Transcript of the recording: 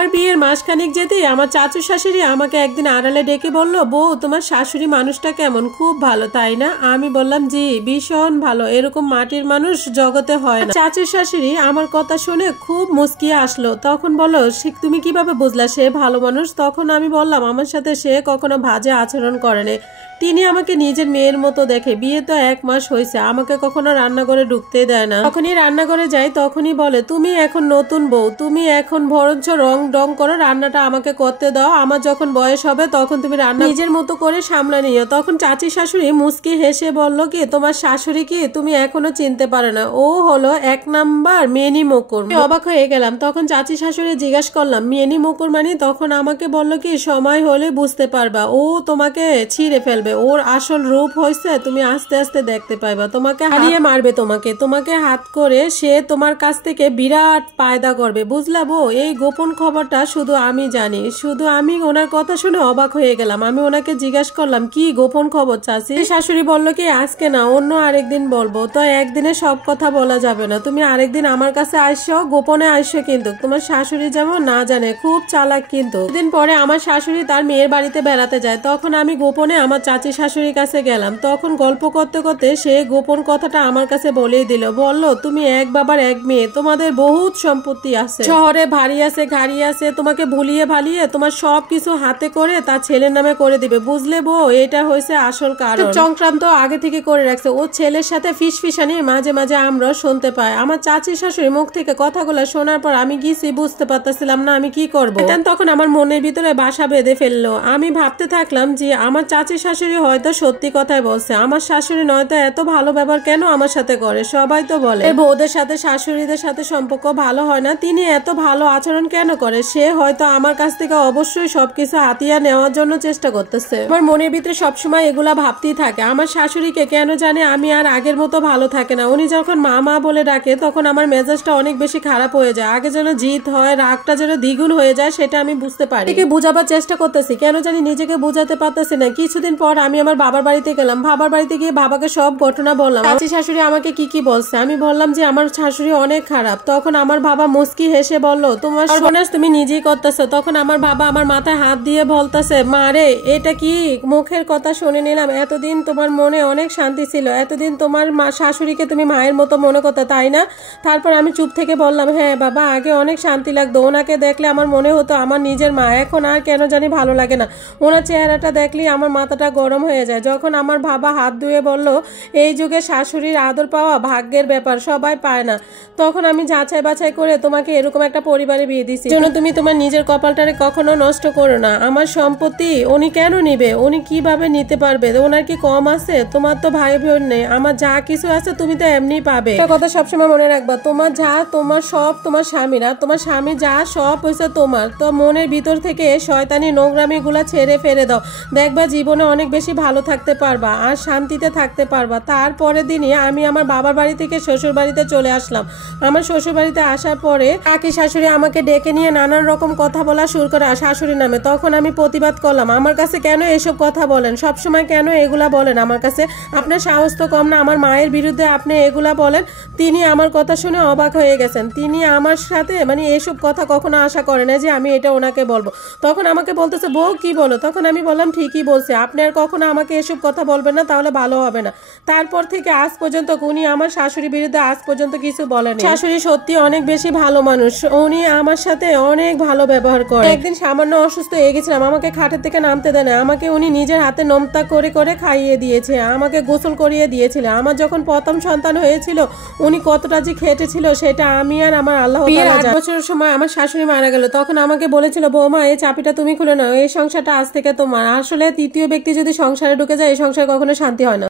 আমার বিয়ের মাসখানেক যেতেই আমার চাচু শাশুড়ি আমাকে একদিন আড়ালে ডেকে বলল, বউ তোমার শাশুড়ি মানুষটা কেমন, খুব ভালো তাই না? আমি বললাম জি ভীষণ ভালো, এরকম মাটির মানুষ জগতে হয় না। চাচু শাশুড়ি আমার কথা শুনে খুব মুচকিয়ে আসলো। তখন বলল, তুমি কিভাবে বুঝলা সে ভালো মানুষ? তখন আমি বললাম, আমার সাথে সে কখনো বাজে আচরণ করেনি, তিনি আমাকে নিজের মেয়ের মতো দেখে। বিয়ে তো 1 মাস হয়েছে, আমাকে কখনো রান্নাঘরে ঢুকতে দেয় না। যখনই রান্নাঘরে যাই তখনই বলে, তুমি এখন নতুন বউ, তুমি এখন বরঞ্চ রং ডং করো, রান্নাটা আমাকে করতে দাও, আমার যখন বয়স হবে তখন তুমি রান্না নিজের মতো করে সামলা নিও। তখন চাচি শাশুড়ি মুচকি হেসে বলল, কি তোমার শাশুড়ি কি তুমি এখনো চিনতে পারো না? ও হলো 1 নাম্বার মেনি মুকুর। অবাক হয়ে গেলাম। তখন চাচি শাশুড়ি জিজ্ঞাসা করলাম, মেনি মুকুর মানে? তখন আমাকে বলল কি, সময় হলে বুঝতে পারবা, ও তোমাকে ছিঁড়ে ফেলবে, ওর আসল রূপ হয়েছে তুমি আস্তে আস্তে দেখতে পাইবা, তোমাকে হারিয়ে মারবে, তোমাকে হাত করে সে তোমার কাছ থেকে বিরাট পায়দা করবে, বুঝলা বউ? এই গোপন খবরটা শুধু আমি জানি। শুধু আমি ওনার কথা শুনে অবাক হয়ে গেলাম। আমি ওনাকে জিজ্ঞাসা করলাম, কি গোপন খবর চাচি? শাশুড়ি বলল কি, আজকে না, অন্য আরেকদিন বলবো। তো একদিনে সব কথা বলা যাবে না, তুমি আরেকদিন আমার কাছে আসছো, গোপনে আসছো, কিন্তু তোমার শাশুড়ি যেমন না জানে, খুব চালাক। কিন্তু দিন পরে আমার শাশুড়ি তার মেয়ের বাড়িতে বেড়াতে যায়, তখন আমি গোপনে আমার চাচি শাশুড়ির কাছে গেলাম। তখন গল্প করতে করতে সে গোপন কথাটা আমার কাছে বলেই দিল। বলল, তুমি এক বাবার এক মেয়ে, তোমাদের বহুত সম্পত্তি আছে, শহরে বাড়ি আছে, গাড়ি আছে, তোমাকে ভুলিয়ে ভালিয়ে তোমার সবকিছু হাতে করে তার ছেলের নামে করে দিবে, বুঝলে বউ? এটা হয়েছে আসল কারণ। সংক্রান্ত আগে থেকে করে রাখছে, ও ছেলের সাথে ফিসফিসানি মাঝে মাঝে আমরা শুনতে পাই। আমার চাচি শাশুড়ি মুখ থেকে কথাগুলো শোনার পর আমি গেছি, বুঝতে পারতেছিলাম না আমি কি করবো। তখন আমার মনের ভিতরে বাসা বেঁধে ফেললো। আমি ভাবতে থাকলাম যে আমার চাচি শাশুড়ি হয়তো সত্যি কথাই বলছে, আমার শাশুড়ি নয়তো এত ভালো ব্যবহার কেন আমার সাথে করে? সবাই তো বলে বউদের সাথে শাশুড়িদের সাথে সম্পর্ক ভালো হয় না, তিনি এত ভালো আচরণ কেন করে? সে হয়তো আমার কাছ থেকে অবশ্যই সবকিছু হাতিয়া নেওয়ার জন্য চেষ্টা করতেছে। আমার মনের ভিতরে সবসময় এগুলা ভাবতেই থাকে। আমার শাশুড়িকে কেন জানে আমি আর আগের মতো ভালো থাকে না। উনি যখন মা মা বলে ডাকে তখন আমার মেজাজটা অনেক বেশি খারাপ হয়ে যায়, আগে যেন জিত হয়, রাগটা যেন দ্বিগুণ হয়ে যায়, সেটা আমি বুঝতে পারি। বুঝাবার চেষ্টা করতেছি, কেন জানি নিজেকে বুঝাতে পারতেছি না। কিছুদিন পর আমি আমার বাবার বাড়িতে গেলাম। বাবার বাড়িতে গিয়ে বাবাকে সব ঘটনা বললাম। চাচি শাশুড়ি আমাকে কি কি বলছে আমি বললাম যে আমার শাশুড়ি অনেক খারাপ। তখন আমার বাবা মুচকি হেসে বলল, তোমার সর্বনাশ তুমি নিজেই করতেছো। তখন আমার বাবা আমার মাথায় হাত দিয়ে বলতেছে, মা রে, এটা কি মুখের কথা শুনে নিলাম? এতদিন তোমার মনে অনেক শান্তি ছিল, এতদিন তোমার মা শাশুড়িকে তুমি মায়ের মতো মনে করতে, তাই না? তারপর আমি চুপ থেকে বললাম, হ্যাঁ বাবা, আগে অনেক শান্তি লাগতো, ওনাকে দেখলে আমার মনে হতো আমার নিজের মা। এখন আর কেন জানি ভালো লাগে না, ওনার চেহারাটা দেখলেই আমার মাথাটা গরম হয়ে যায়। যখন আমার বাবা হাত ধুয়ে বলল, এই যুগে শাশুড়ির আদর পাওয়া ভাগ্যের ব্যাপার, সবাই পায় না, তখন আমি যাচাই বাছাই করে তোমাকে এরকম একটা পরিবারে বিয়ে দিছি, জন্য তুমি তোমার নিজের কপালটারে কখনো নষ্ট করো না। আমার সম্পত্তি উনি কেন নিবে? উনি কিভাবে নিতে পারবে? ওনার কি কম আছে? তোমার তো ভাই বোন নেই, আমার যা কিছু আছে তুমি তো এমনি পাবে। একটা কথা সবসময় মনে রাখবা, তোমার যা তোমার সব তোমার স্বামীরা, তোমার স্বামী যা সব হয়েছে তোমার। তো মনের ভিতর থেকে শয়তানি নোংরামি গুলা ছেড়ে ফেলে দাও, দেখবা জীবনে অনেক বেশি ভালো থাকতে পারবা আর শান্তিতে থাকতে পারবা। তারপরের দিনই আমি আমার বাবার বাড়ি থেকে শ্বশুর বাড়িতে চলে আসলাম। আমার শ্বশুর বাড়িতে আসার পরে কাকি শাশুড়ি আমাকে ডেকে নিয়ে নানান রকম কথা বলা শুরু করে শাশুড়ি নামে। তখন আমি প্রতিবাদ করলাম, আমার কাছে কেন এসব কথা বলেন? সবসময় কেন এগুলা বলেন আমার কাছে? আপনার সাহস তো কম না, আমার মায়ের বিরুদ্ধে আপনি এগুলা বলেন? তিনি আমার কথা শুনে অবাক হয়ে গেছেন। তিনি আমার সাথে মানে এসব কথা কখনো আশা করে না যে আমি এটা ওনাকে বলবো। তখন আমাকে বলতেছে, বউ কি বলো? তখন আমি বললাম, ঠিকই বলছে, আপনি আর কখনো আমাকে এসব কথা বলবেন না, তাহলে ভালো হবে না। তারপর থেকে আজ পর্যন্ত উনি আমার শাশুড়ির বিরুদ্ধে আজ পর্যন্ত কিছু বলেন। শাশুড়ি সত্যি অনেক বেশি ভালো মানুষ, উনি আমার সাথে অনেক ভালো ব্যবহার করে। একদিন সামান্য অসুস্থ হয়ে গেছিলাম, আমাকে খাটের থেকে নামতে দেয় না, আমাকে উনি নিজের হাতে নোমতা করে করে খাইয়ে দিয়েছে, আমাকে গোসল করিয়ে দিয়েছিল। আমার যখন প্রথম সন্তান হয়েছিল উনি কতটা যে খেটেছিল সেটা আমি আর আমার আল্লাহ তাআলা জানেন। 8 বছরের সময় আমার শাশুড়ি মারা গেল, তখন আমাকে বলেছিল, বৌমা এই চাবিটা তুমি খুলে নাও, এই সংসারটা আজ থেকে তোমার। আসলে তৃতীয় ব্যক্তি যদি সংসারে ঢুকে যায় এই সংসারে কখনো শান্তি হয় না।